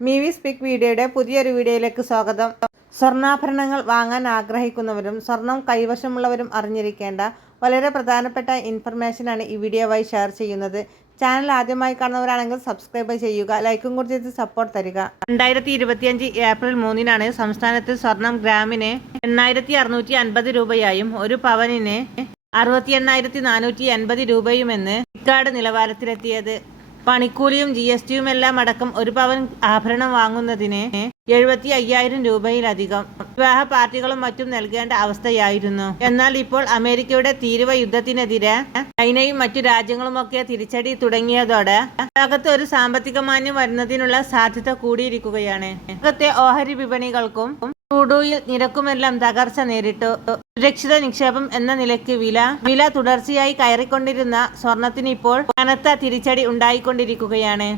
Mivi speak വീഡിയോയുടെ പുതിയൊരു വീഡിയോയിലേക്ക് സ്വാഗതം. സ്വർണ്ണാഭരണങ്ങൾ വാങ്ങാൻ ആഗ്രഹിക്കുന്നവരും സ്വർണം കൈവശമുള്ളവരും അറിഞ്ഞിരിക്കേണ്ട വളരെ പ്രധാനപ്പെട്ട ഇൻഫർമേഷനാണ് ഈ വീഡിയോ വഴി ഷെയർ ചെയ്യുന്നത്. ചാനൽ ആദ്യമായി കാണുന്നവരാണെങ്കിൽ സബ്സ്ക്രൈബ് ചെയ്യുക, ലൈക്കും കൂടി ചെയ്ത് സപ്പോർട്ട് തരിക. 2025 ഏപ്രിൽ 3 സംസ്ഥാനത്ത് സ്വർണം ഗ്രാമിന് 8,650 രൂപയായും ഒരു പവനിന് 68,480 രൂപയുമെന്ന് ഇക്കാർഡ് നിലവാരത്തിലെത്തിയത്. പണിക്കൂലിയും GSTയും എല്ലാം അടക്കം ഒരു പവൻ ആഭരണം വാങ്ങുന്നതിന് 75,000 രൂപയിലധികം വിവാഹ പാർട്ടികളും മറ്റും നൽകേണ്ട അവസ്ഥയായിരുന്നു. എന്നാൽ ഇപ്പോൾ അമേരിക്കയുടെ തീരുവ യുദ്ധത്തിനെതിരെ ചൈനയും മറ്റു രാജ്യങ്ങളുമൊക്കെ തിരിച്ചടി തുടങ്ങിയതോടെ ലോകത്ത് ഒരു സാമ്പത്തിക മാന്യം വരുന്നതിനുള്ള സാധ്യത കൂടിയിരിക്കുകയാണ്. ലോകത്തെ ഓഹരി വിപണികൾക്കും ക്രൂഡ് ഓയിൽ നിരക്കുമെല്ലാം തകർച്ച നേരിട്ടു. സുരക്ഷിത നിക്ഷേപം എന്ന നിലയ്ക്ക് വില തുടർച്ചയായി കയറിക്കൊണ്ടിരുന്ന സ്വർണത്തിന് ഇപ്പോൾ കനത്ത തിരിച്ചടി ഉണ്ടായിക്കൊണ്ടിരിക്കുകയാണ്.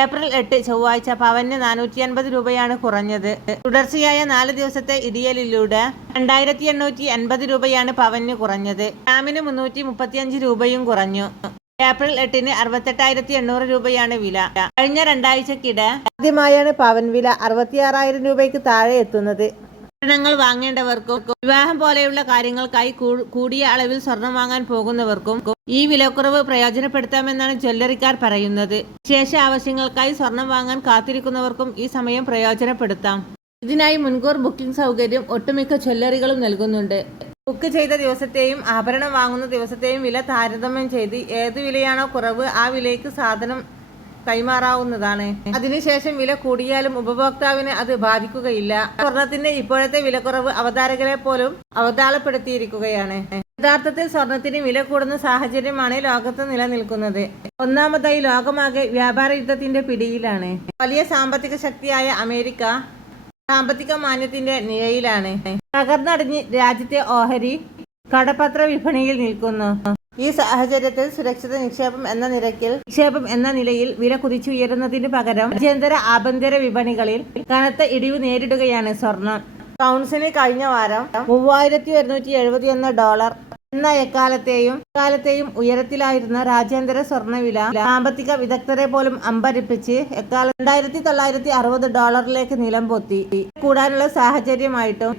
ഏപ്രിൽ 8 ചൊവ്വാഴ്ച പവന് 450 രൂപയാണ് കുറഞ്ഞത്. തുടർച്ചയായ 4 ദിവസത്തെ ഇടിയലിലൂടെ 2,880 രൂപയാണ് പവന് കുറഞ്ഞത്. ഗ്രാമിന് 335 രൂപയും കുറഞ്ഞു. ഏപ്രിൽ 8 68,800 രൂപയാണ് വില. കഴിഞ്ഞ 2 ആഴ്ചക്കിടെ ആദ്യമായാണ് പവൻ വില 66,000 രൂപയ്ക്ക് താഴെ എത്തുന്നത്. ആഭരണങ്ങൾ വാങ്ങേണ്ടവർക്കും വിവാഹം പോലെയുള്ള കാര്യങ്ങൾക്കായി കൂടിയ അളവിൽ സ്വർണം വാങ്ങാൻ പോകുന്നവർക്കും ഈ വിലക്കുറവ് പ്രയോജനപ്പെടുത്താമെന്നാണ് ജ്വല്ലറിക്കാർ പറയുന്നത്. വിശേഷ ആവശ്യങ്ങൾക്കായി സ്വർണം വാങ്ങാൻ കാത്തിരിക്കുന്നവർക്കും ഈ സമയം പ്രയോജനപ്പെടുത്താം. ഇതിനായി മുൻകൂർ ബുക്കിംഗ് സൗകര്യം ഒട്ടുമിക്ക ജ്വല്ലറികളും നൽകുന്നുണ്ട്. ബുക്ക് ചെയ്ത ദിവസത്തെയും ആഭരണം വാങ്ങുന്ന ദിവസത്തെയും വില താരതമ്യം ചെയ്ത് ഏത് വിലയാണോ കുറവ് ആ വിലയ്ക്ക് സാധനം കൈമാറാവുന്നതാണ്. അതിനുശേഷം വില കൂടിയാലും ഉപഭോക്താവിനെ അത് ബാധിക്കുകയില്ല. സ്വർണത്തിന്റെ ഇപ്പോഴത്തെ വിലക്കുറവ് അവതാരകരെ പോലും അവതാളപ്പെടുത്തിയിരിക്കുകയാണ്. യഥാർത്ഥത്തിൽ സ്വർണത്തിന് വില കൂടുന്ന സാഹചര്യമാണ് ലോകത്ത് നിലനിൽക്കുന്നത്. ഒന്നാമതായി ലോകമാകെ വ്യാപാര യുദ്ധത്തിന്റെ പിടിയിലാണ്. വലിയ സാമ്പത്തിക ശക്തിയായ അമേരിക്ക സാമ്പത്തിക മാന്യത്തിന്റെ നിഴലിലാണ്. തകർന്നടിഞ്ഞ് രാജ്യത്തെ ഓഹരി കടപ്പത്ര വിപണിയിൽ നിൽക്കുന്നു. ഈ സാഹചര്യത്തിൽ സുരക്ഷിത നിക്ഷേപം എന്ന നിലയിൽ വില കുതിച്ചുയരുന്നതിന് പകരം രാജ്യാന്തര ആഭ്യന്തര വിപണികളിൽ കനത്ത ഇടിവ് നേരിടുകയാണ് സ്വർണം. ഔൺസിന് കഴിഞ്ഞ വാരം $3,171 എന്ന എക്കാലത്തെയും ഉയരത്തിലായിരുന്ന രാജ്യാന്തര സ്വർണ്ണവില സാമ്പത്തിക വിദഗ്ധരെ പോലും അമ്പരിപ്പിച്ച് $2,960 നിലം പൊത്തി. കൂടാനുള്ള സാഹചര്യമായിട്ടും